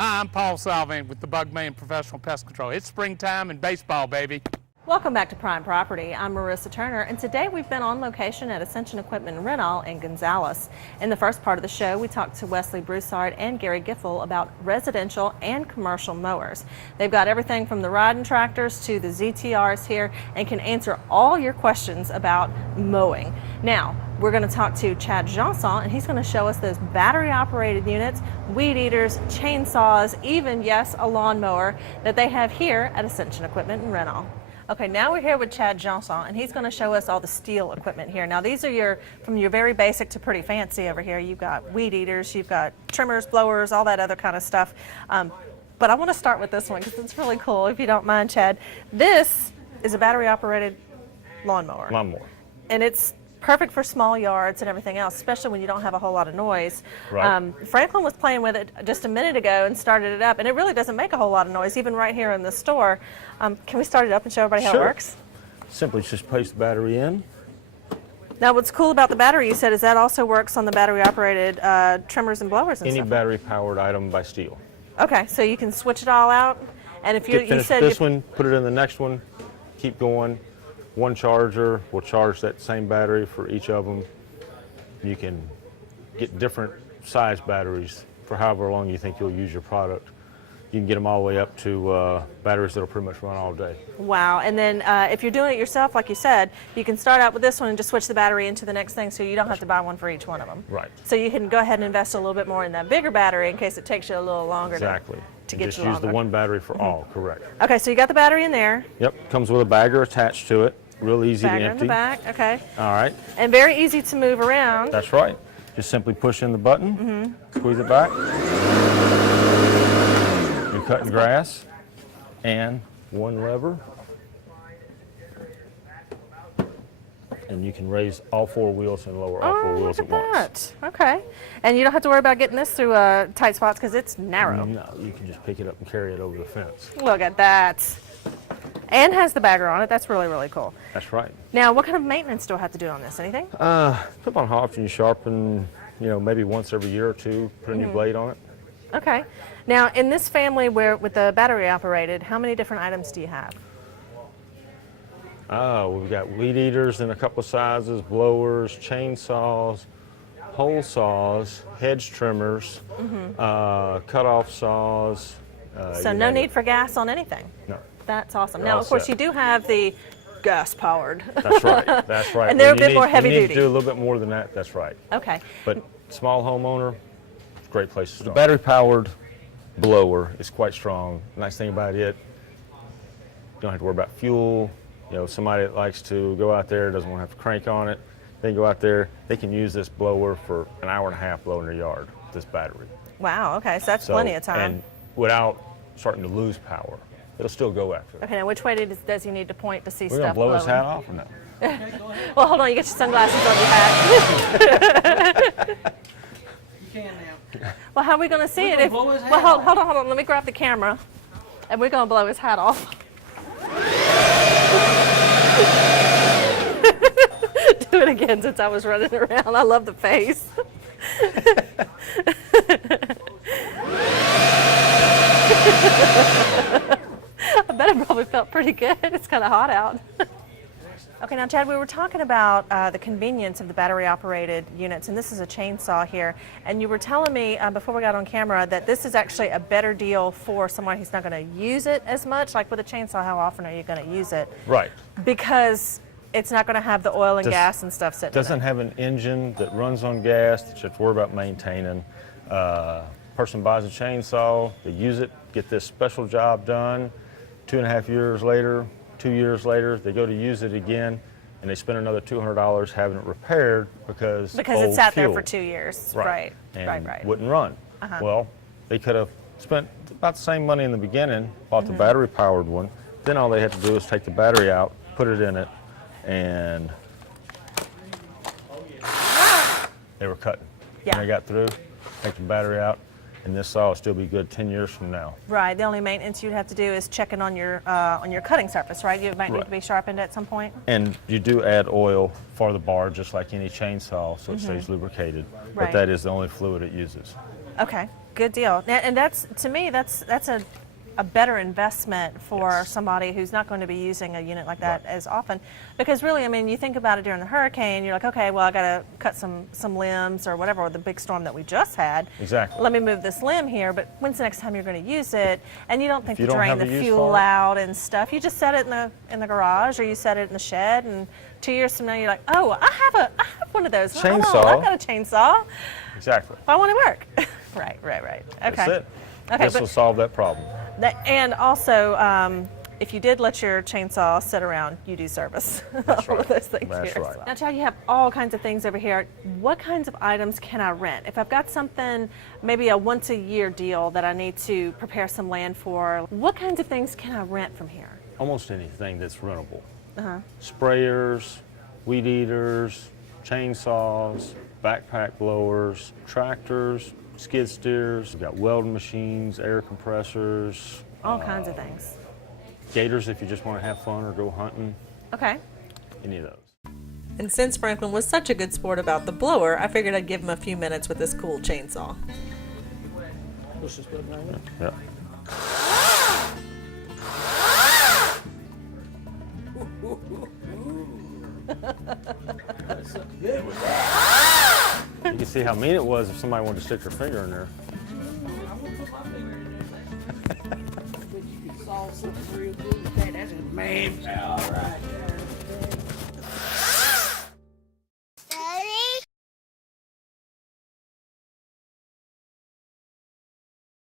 Hi, I'm Paul Salvant with the Bugman Professional Pest Control. It's springtime and baseball, baby. Welcome back to Prime Property. I'm Marissa Turner, and today we've been on location at Ascension Equipment and Rental in Gonzales. In the first part of the show, we talked to Wesley Broussard and Gary Giffel about residential and commercial mowers. They've got everything from the riding tractors to the ZTRs here and can answer all your questions about mowing. Now, we're going to talk to Chad Janson, and he's going to show us those battery-operated units, weed eaters, chainsaws, even, yes, a lawnmower that they have here at Ascension Equipment and Rental. Okay, now we're here with Chad Janson, and he's going to show us all the steel equipment here. Now, these are from your very basic to pretty fancy over here. You've got weed eaters, you've got trimmers, blowers, all that other kind of stuff. But I want to start with this one because it's really cool, if you don't mind, Chad. This is a battery-operated lawnmower. And it's perfect for small yards and everything else, especially when you don't have a whole lot of noise. Right. Franklin was playing with it just a minute ago and started it up, and it really doesn't make a whole lot of noise, even right here in the store. Can we start it up and show everybody how it works? Simply just place the battery in. Now, what's cool about the battery, you said, is that also works on the battery-operated trimmers and blowers and Any stuff. battery-powered item by steel. Okay, so you can switch it all out, and if you said this one, put it in the next one, keep going. One charger will charge that same battery for each of them. You can get different size batteries for however long you think you'll use your product. You can get them all the way up to batteries that'll pretty much run all day. Wow, and then if you're doing it yourself, like you said, you can start out with this one and just switch the battery into the next thing, so you don't have to buy one for each one of them. Right. So you can go ahead and invest a little bit more in that bigger battery in case it takes you a little longer Exactly. to get just you use longer. the one battery for all, correct. Okay, so you got the battery in there. Yep, comes with a bagger attached to it. Real easy to Bagger empty. in the back, okay. All right. And very easy to move around. That's right. Just simply push in the button, squeeze it back. You're cutting grass, and one lever, and you can raise all four wheels and lower all four wheels at once. Okay. And you don't have to worry about getting this through tight spots because it's narrow. No, you can just pick it up and carry it over the fence. Look at that. And has the bagger on it. That's really, really cool. That's right. Now, what kind of maintenance do I have to do on this? Anything? Depends on how often you sharpen, maybe once every year or two, put a new blade on it. Okay. Now, in this family with the battery operated, how many different items do you have? We've got weed eaters in a couple of sizes, blowers, chainsaws, hole saws, hedge trimmers, cut-off saws. So no need for gas on anything? No. That's awesome. You're Now, all of course, set. you do have the gas-powered. That's right. That's right. And they're a When you bit more heavy you need duty. to do a little bit more than that. That's right. Okay. But small homeowner, it's a great place to start. The battery-powered blower is quite strong. Nice thing about it, you don't have to worry about fuel. Somebody that likes to go out there, doesn't want to have to crank on it, they go out there, they can use this blower for an hour and a half blowing their yard with this battery. Wow, okay, so that's plenty of time. And without starting to lose power. It'll still go after it. Okay, now which way does he need to point to see We're stuff going to blow his blowing? hat off or no? Well, hold on, you get your sunglasses on your hat. You can now. Well, how are we going to see We're it? gonna blow his hat well, off. hold on, let me grab the camera. And we're going to blow his hat off. Do it again since I was running around. I love the face. I bet it probably felt pretty good. It's kind of hot out. Okay, now Chad, we were talking about the convenience of the battery-operated units, and this is a chainsaw here. And you were telling me before we got on camera that this is actually a better deal for someone who's not going to use it as much. Like with a chainsaw, how often are you going to use it? Right. Because it's not going to have the oil and gas and stuff sitting in it. Doesn't have an engine that runs on gas that you have to worry about maintaining. Person buys a chainsaw, they use it, get this special job done. 2.5 years later, 2 years later, they go to use it again, and they spend another $200 having it repaired because it sat there fuel. for 2 years. Right. Right. And wouldn't run. Well, they could have spent about the same money in the beginning, bought the battery-powered one. Then all they had to do is take the battery out, put it in it, and they were cutting. Yeah. When they got through, take the battery out, and this saw will still be good 10 years from now. Right. The only maintenance you'd have to do is checking on your cutting surface, right? You might need to be sharpened at some point. And you do add oil for the bar, just like any chainsaw, so it stays lubricated. Right. But that is the only fluid it uses. Okay. good deal. And that's, to me, that's a better investment for somebody who's not going to be using a unit like that as often. Because really, I mean, you think about it during the hurricane, you're like, okay, well, I got to cut some limbs or whatever, or the big storm that we just had. Exactly. Let me move this limb here, but when's the next time you're going to use it? And you don't think to don't drain have the a use fuel for it. out and stuff. You just set it in the garage, or you set it in the shed, and 2 years from now, you're like, oh, I have one of those. Chainsaw. Oh, I've got a chainsaw. Exactly. Why won't it work? Right. Okay. That's it. Okay, This but will solve that problem. and also, if you did let your chainsaw sit around, you do service. That's All right. of those things That's here. right. Now, Chad, you have all kinds of things over here. What kinds of items can I rent? If I've got something, maybe a once-a-year deal that I need to prepare some land for, what kinds of things can I rent from here? Almost anything that's rentable. Uh-huh. Sprayers, weed eaters, chainsaws, backpack blowers, tractors, skid steers. We've got welding machines, air compressors. All kinds of things. Gators if you just want to have fun or go hunting. Okay. Any of those. And since Franklin was such a good sport about the blower, I figured I'd give him a few minutes with this cool chainsaw. Push this button right here. Yeah. You can see how mean it was if somebody wanted to stick their finger in there. I'm gonna put my finger in there. I bet you could solve something real good with that. That's a man. All right.